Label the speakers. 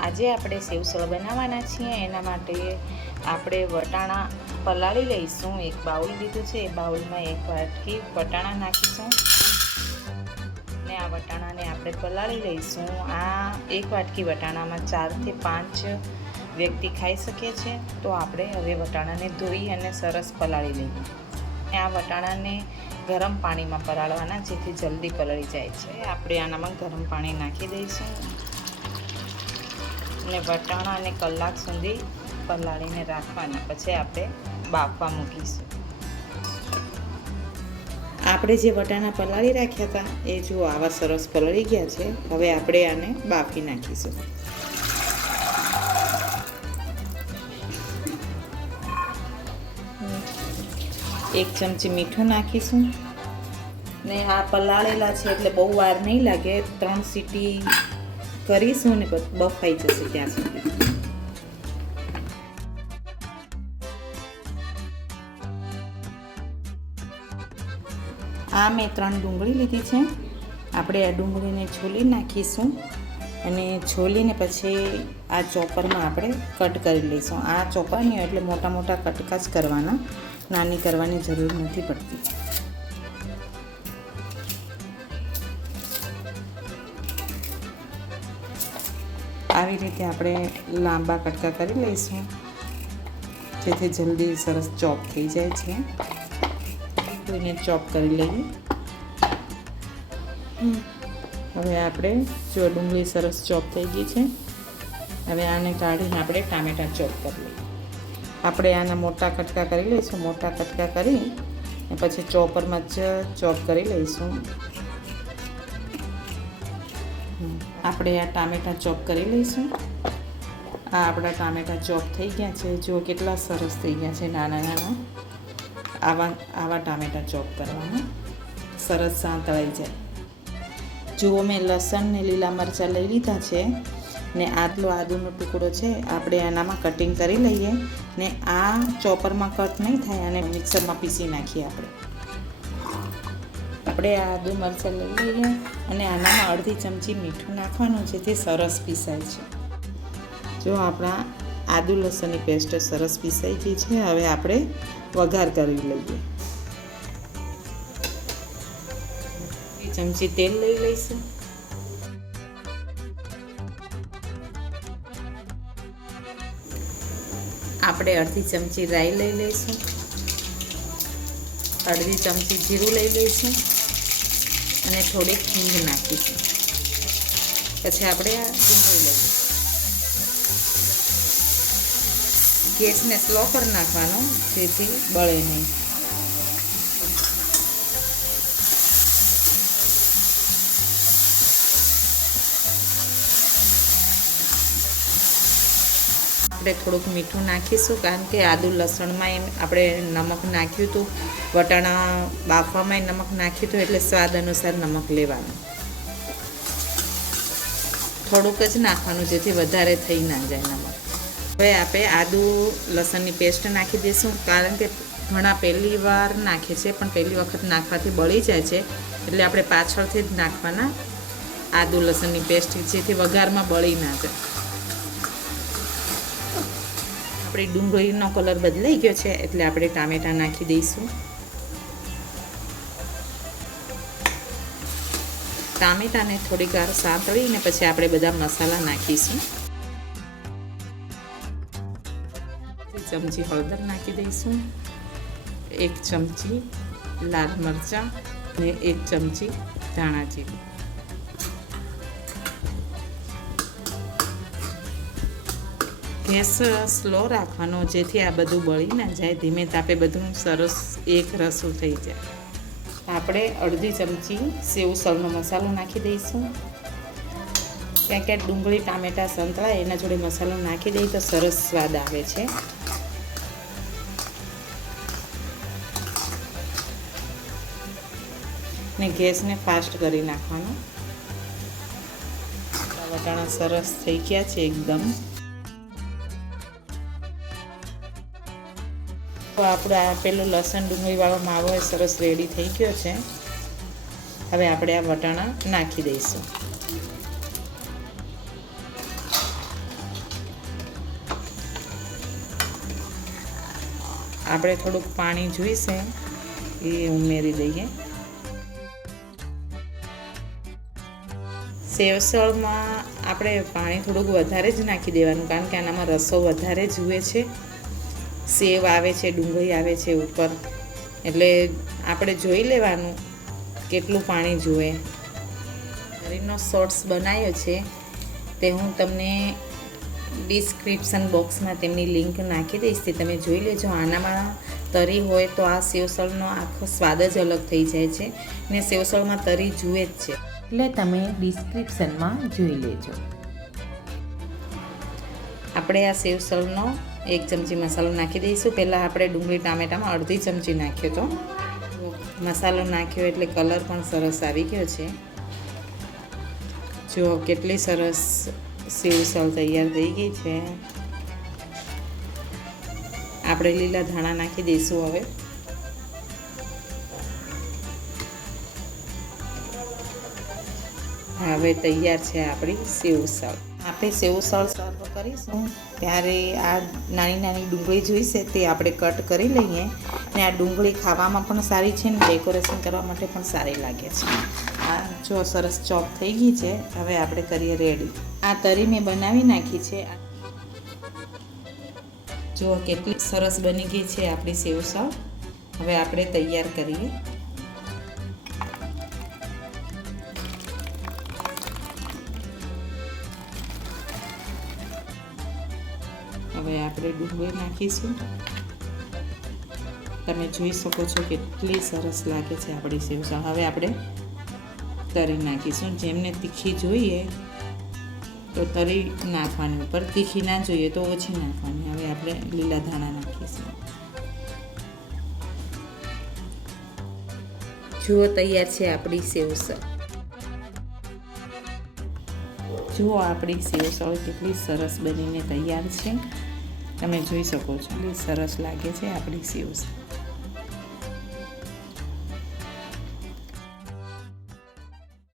Speaker 1: આજે આપણે સેવસળ બનાવવાના છીએ. એના માટે આપણે વટાણા પલાળી લઈશું. એક બાઉલ લીધું છે. એ બાઉલમાં એક વાટકી વટાણા નાખીશું. ને આ વટાણાને આપણે પલાળી લઈશું. આ એક વાટકી વટાણામાં ચારથી પાંચ વ્યક્તિ ખાઈ શકે છે. તો આપણે હવે વટાણાને ધોઈ અને સરસ પલાળી લઈએ. આ વટાણાને ગરમ પાણીમાં પલાળવાના, જેથી જલ્દી પલળી જાય છે. આપણે આનામાં ગરમ પાણી નાખી દઈશું. અને વટાણાને કલાક સુધી પલાળીને રાખવાના. પછી આપણે બાફવા મૂકીશું. આપણે જે વટાણા પલાળી રાખ્યા હતા, એ જુઓ આવા સરસ પલળી ગયા છે, હવે આપણે આને બાફી નાખીશું. એક ચમચી મીઠું નાખીશું. ને આ પલાળેલા છે એટલે બહુ વાર નહીં લાગે, ત્રણ સીટી કરીશું ને બફાઈ જશે ત્યાં સુધી. આ મેં ત્રણ ડુંગળી લીધી છે. આપણે આ ડુંગળીને છોલી નાખીશું અને છોલીને પછી આ ચોપરમાં આપણે કટ કરી લઈશું. આ ચોપરની એટલે મોટા મોટા કટકા જ કરવાના. નાની કરવાની જરૂર નથી પડતી. આવી રીતે આપણે લાંબા કટકા કરી લઈશું. જેથી જલ્દી સરસ ચોપ થઈ જાય છે. કોઈને ચોપ કરી લઈએ. હવે આપણે જો ડુંગળી સરસ ચોપ થઈ ગઈ છે. હવે આને કાઢીને આપણે ટામેટાં ચોપ કરી લઈએ. આપણે આના મોટા કટકા કરી લઈશું. મોટા કટકા કરી પછી ચોપરમાં જ ચોપ કરી લઈશું. આપણે આ ટામેટાં ચોપ કરી લઈશું. આ આપણા ટામેટાં ચોપ થઈ ગયા છે. જો કેટલા સરસ થઈ ગયા છે નાના નાના. આવા આવા ટામેટાં ચોપ કરવાના. સરસ સાંતળાઈ જાય. જુઓ મેં લસણ ને લીલા મરચાં લઈ લીધા છે ને આટલો આદુનો ટુકડો છે. આપણે આનામાં કટિંગ કરી લઈએ ને આ ચોપરમાં કટ નહીં થાય અને મિક્સરમાં પીસી નાખીએ આપણે. આપણે આ આદુ મરચાં લઈ લઈએ. અને આનામાં અડધી ચમચી મીઠું નાખવાનું જેથી સરસ પીસાય છે. જો આપણા આદુ લસણની પેસ્ટ સરસ પીસાઈ ગઈ છે, હવે આપણે વઘાર કરી લઈએ. ચમચી તેલ લઈ લઈશું. આપણે અડધી ચમચી રાઈ લઈ લઈશું. અડધી ચમચી જીરું લઈ લઈશું. અને થોડીક હિંગ નાખીશું. પછી આપણે આ ગુંદળી લઈએ. ગેસને સ્લો કરી નાખવાનો, જેથી બળે નહીં. આપણે થોડુંક મીઠું નાખીશું કારણ કે આદુ લસણમાં એમ આપણે નમક નાખ્યું હતું. વટાણા બાફવામાં નમક નાખ્યું હતું એટલે સ્વાદ અનુસાર નમક લેવાનું. થોડુંક જ નાખવાનું જેથી વધારે થઈ ના જાય નમક. હવે આપણે આદુ લસણની પેસ્ટ નાખી દઈશું કારણ કે ઘણા પહેલી વાર નાખે છે પણ પહેલી વખત નાખવાથી બળી જાય છે. એટલે આપણે પાછળથી જ નાખવાના આદુ લસણની પેસ્ટ જેથી વઘારમાં બળી ના જાય. આપણી ડુંગળીનો કલર બદલાઈ ગયો છે એટલે આપણે ટામેટાં નાખી દઈશું. ટામેટાને થોડીક વાર સાંતળીને પછી આપણે બધા મસાલા નાખીશું. ચમચી હળદર નાખી દઈશું, એક ચમચી લાલ મરચાં અને એક ચમચી ધાણા જીરું. ગેસ સ્લો રાખવાનો, જેથી આ બધું બળી ના જાય. ધીમે તાપે બધું સરસ એક રસું થઈ જાય. આપણે અડધી ચમચી સેવ સળનો મસાલો નાખી દઈશું. ક્યાં ક્યાંક ડુંગળી, ટામેટાં સંતળા એના જોડે મસાલો નાખી દઈએ તો સરસ સ્વાદ આવે છે. ને ગેસને ફાસ્ટ કરી નાખવાનો. વટાણા સરસ થઈ ગયા છે એકદમ. તો આપણે આ પેલું લસણ ડુંગળીવાળો માવો એ સરસ રેડી થઈ ગયો છે. હવે આપણે આ વટાણા નાખી દઈશું. આપણે થોડુંક પાણી જોઈશે, એ ઉમેરી દઈએ. સેવસળમાં આપણે પાણી થોડુંક વધારે જ નાખી દેવાનું, કારણ કે આનામાં રસો વધારે જુએ છે. સેવ આવે છે, ડુંગળી આવે છે ઉપર. એટલે આપણે જોઈ લેવાનું કેટલું પાણી જુએ. કરીનો શોર્ટ્સ બનાવ્યો છે તે હું તમને ડિસ્ક્રિપ્શન બોક્સમાં તેમની લિંક નાખી દઈશ. તે તમે જોઈ લેજો. આનામાં તરી હોય તો આ સેવસળનો આખો સ્વાદ જ અલગ થઈ જાય છે ને સેવસળમાં તરી જુએ જ છે.
Speaker 2: એટલે તમે ડિસ્ક્રિપ્શનમાં જોઈ લેજો.
Speaker 1: આપણે આ સેવસળનો એક ચમચી મસાલો નાખી દઈશું. પહેલાં આપણે ડુંગળી, ટામેટામાં અડધી ચમચી નાખ્યો તો. મસાલો નાખ્યો એટલે કલર પણ સરસ આવી ગયો છે. જો, કેટલી સરસ સેવસળ તૈયાર થઈ ગઈ છે. આપણે લીલા ધાણા નાખી દઈશું હવે. હવે તૈયાર છે આપણી સેવસળ આપણે સેવસળ સર્વ કરીશું. ત્યારે આ નાની નાની ડુંગળી જોઈશે તે આપણે કટ કરી લઈએ. અને આ ડુંગળી ખાવામાં પણ સારી છે ને ડેકોરેશન કરવા માટે પણ સારી લાગે છે. આ જો સરસ ચોપ થઈ ગઈ છે, હવે આપણે કરીએ રેડી. આ તરી મેં બનાવી નાખી છે. જો કેટલી સરસ બની ગઈ છે આપણી સેવસળ હવે આપણે તૈયાર કરીએ. હવે આપણે ડુંગળી નાખીશું. તમે જોઈ શકો છો કેટલી સરસ લાગે છે આપણી સેવસા હવે આપણે તરી નાખીશું. જેમને તીખી જોઈએ, તો તરી નાખવાની. ઉપર તીખી ના જોઈએ, તો ઓછી નાખવાની. હવે આપણે લીલા ધાણા નાખીશું. જુઓ, તૈયાર છે આપણી સેવસા જુઓ, આપણી સેવસળ કેટલી સરસ બનીને તૈયાર છે. તમે જોઈ શકો છો. સરસ લાગે છે આપણી સેવસળ